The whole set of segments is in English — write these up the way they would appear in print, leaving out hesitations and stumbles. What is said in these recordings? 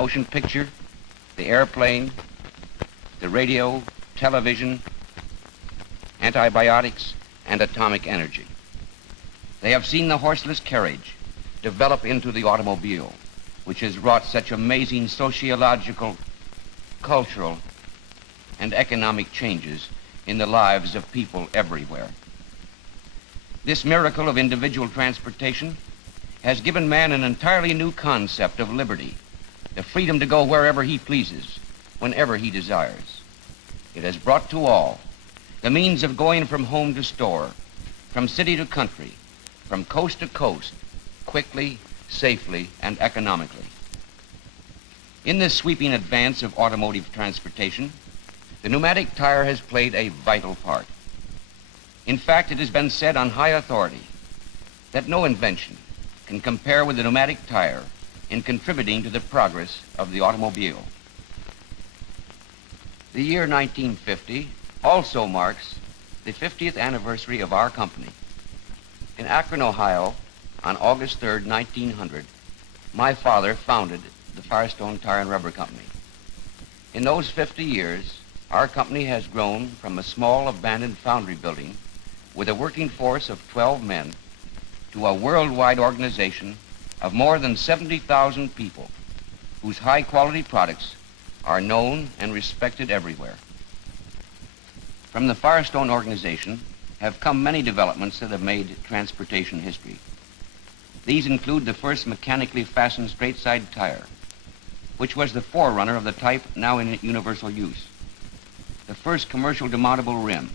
motion picture, the airplane, the radio, television, antibiotics, and atomic energy. They have seen the horseless carriage develop into the automobile, which has wrought such amazing sociological, cultural, and economic changes in the lives of people everywhere. This miracle of individual transportation has given man an entirely new concept of liberty, the freedom to go wherever he pleases, whenever he desires. It has brought to all the means of going from home to store, from city to country, from coast to coast, quickly, safely, and economically. In this sweeping advance of automotive transportation, the pneumatic tire has played a vital part. In fact, it has been said on high authority that no invention can compare with the pneumatic tire in contributing to the progress of the automobile. The year 1950 also marks the 50th anniversary of our company. In Akron, Ohio, on August 3rd, 1900, my father founded the Firestone Tire and Rubber Company. In those 50 years, our company has grown from a small abandoned foundry building with a working force of 12 men to a worldwide organization of more than 70,000 people whose high-quality products are known and respected everywhere. From the Firestone organization have come many developments that have made transportation history. These include the first mechanically fastened straight-side tire, which was the forerunner of the type now in universal use. The first commercial demountable rim,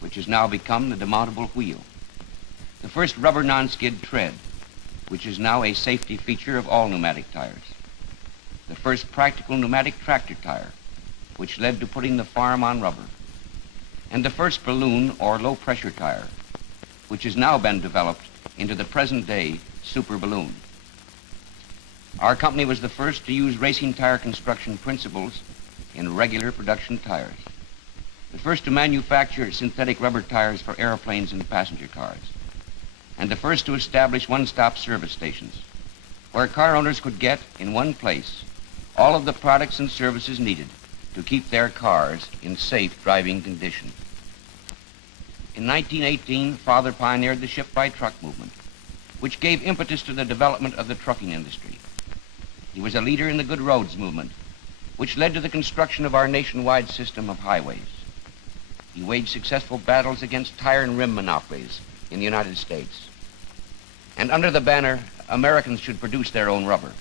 which has now become the demountable wheel. The first rubber non-skid tread, which is now a safety feature of all pneumatic tires. The first practical pneumatic tractor tire, which led to putting the farm on rubber. And the first balloon or low-pressure tire, which has now been developed into the present-day super balloon. Our company was the first to use racing tire construction principles in regular production tires. The first to manufacture synthetic rubber tires for airplanes and passenger cars. And the first to establish one-stop service stations, where car owners could get, in one place, all of the products and services needed to keep their cars in safe driving condition. In 1918, Father pioneered the ship-by-truck movement, which gave impetus to the development of the trucking industry. He was a leader in the Good Roads movement, which led to the construction of our nationwide system of highways. He waged successful battles against tire and rim monopolies in the United States. And under the banner, Americans should produce their own rubber,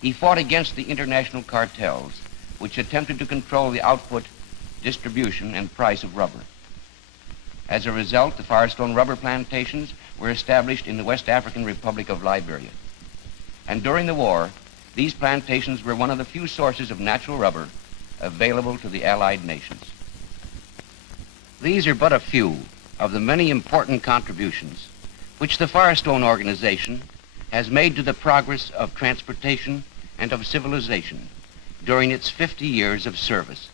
he fought against the international cartels, which attempted to control the output, distribution, and price of rubber. As a result, the Firestone rubber plantations were established in the West African Republic of Liberia. And during the war, these plantations were one of the few sources of natural rubber available to the Allied nations. These are but a few of the many important contributions which the Firestone organization has made to the progress of transportation and of civilization during its 50 years of service.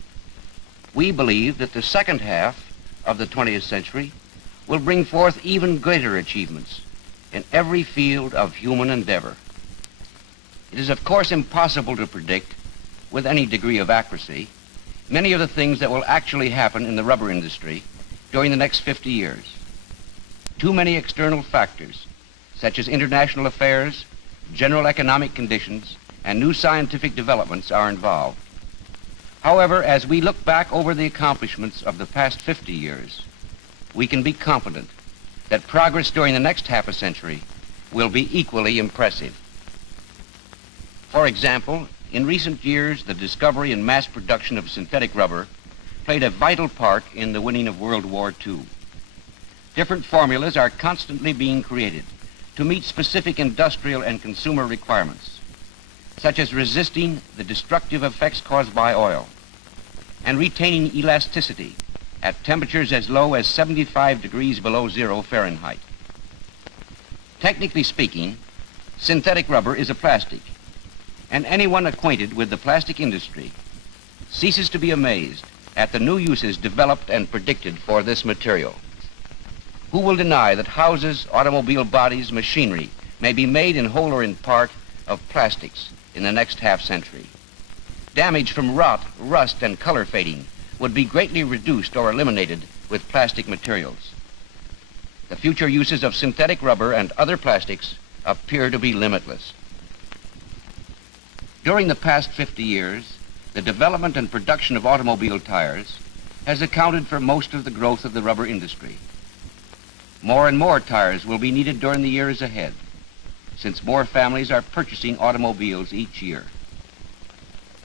We believe that the second half of the 20th century will bring forth even greater achievements in every field of human endeavor. It is, of course, impossible to predict with any degree of accuracy many of the things that will actually happen in the rubber industry during the next 50 years. Too many external factors, such as international affairs, general economic conditions, and new scientific developments are involved. However, as we look back over the accomplishments of the past 50 years, we can be confident that progress during the next half a century will be equally impressive. For example, in recent years, the discovery and mass production of synthetic rubber played a vital part in the winning of World War II. Different formulas are constantly being created to meet specific industrial and consumer requirements, such as resisting the destructive effects caused by oil and retaining elasticity at temperatures as low as 75 degrees below zero Fahrenheit. Technically speaking, synthetic rubber is a plastic, and anyone acquainted with the plastic industry ceases to be amazed at the new uses developed and predicted for this material. Who will deny that houses, automobile bodies, machinery may be made in whole or in part of plastics in the next half-century. Damage from rot, rust, and color fading would be greatly reduced or eliminated with plastic materials. The future uses of synthetic rubber and other plastics appear to be limitless. During the past 50 years, the development and production of automobile tires has accounted for most of the growth of the rubber industry. More and more tires will be needed during the years ahead, since more families are purchasing automobiles each year.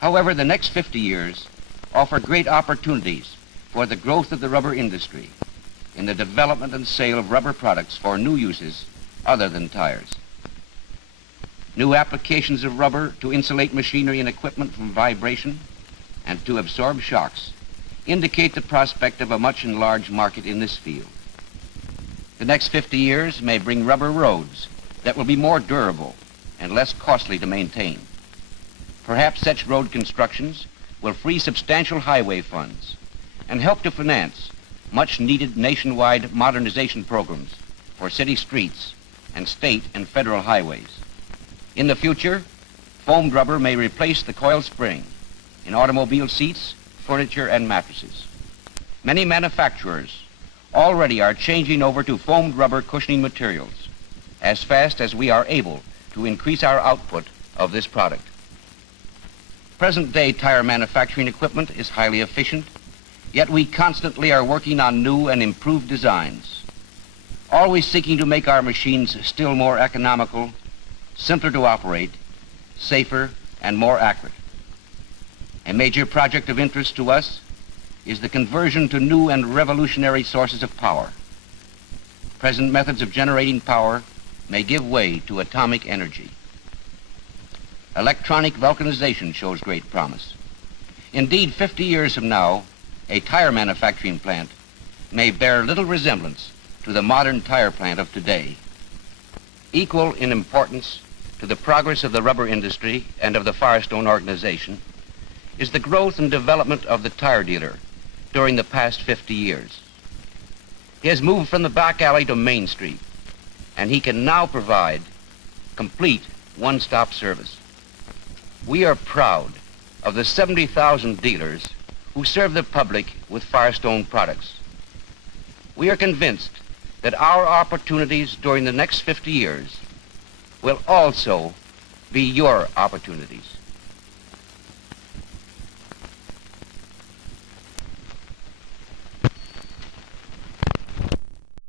However, the next 50 years offer great opportunities for the growth of the rubber industry in the development and sale of rubber products for new uses other than tires. New applications of rubber to insulate machinery and equipment from vibration and to absorb shocks indicate the prospect of a much enlarged market in this field. The next 50 years may bring rubber roads that will be more durable and less costly to maintain. Perhaps such road constructions will free substantial highway funds and help to finance much needed nationwide modernization programs for city streets and state and federal highways. In the future, foamed rubber may replace the coil spring in automobile seats, furniture, and mattresses. Many manufacturers already are changing over to foamed rubber cushioning materials as fast as we are able to increase our output of this product. Present-day tire manufacturing equipment is highly efficient, yet we constantly are working on new and improved designs, always seeking to make our machines still more economical, simpler to operate, safer, and more accurate. A major project of interest to us is the conversion to new and revolutionary sources of power. Present methods of generating power may give way to atomic energy. Electronic vulcanization shows great promise. Indeed, 50 years from now, a tire manufacturing plant may bear little resemblance to the modern tire plant of today. Equal in importance to the progress of the rubber industry and of the Firestone organization is the growth and development of the tire dealer during the past 50 years. He has moved from the back alley to Main Street, and he can now provide complete one-stop service. We are proud of the 70,000 dealers who serve the public with Firestone products. We are convinced that our opportunities during the next 50 years will also be your opportunities.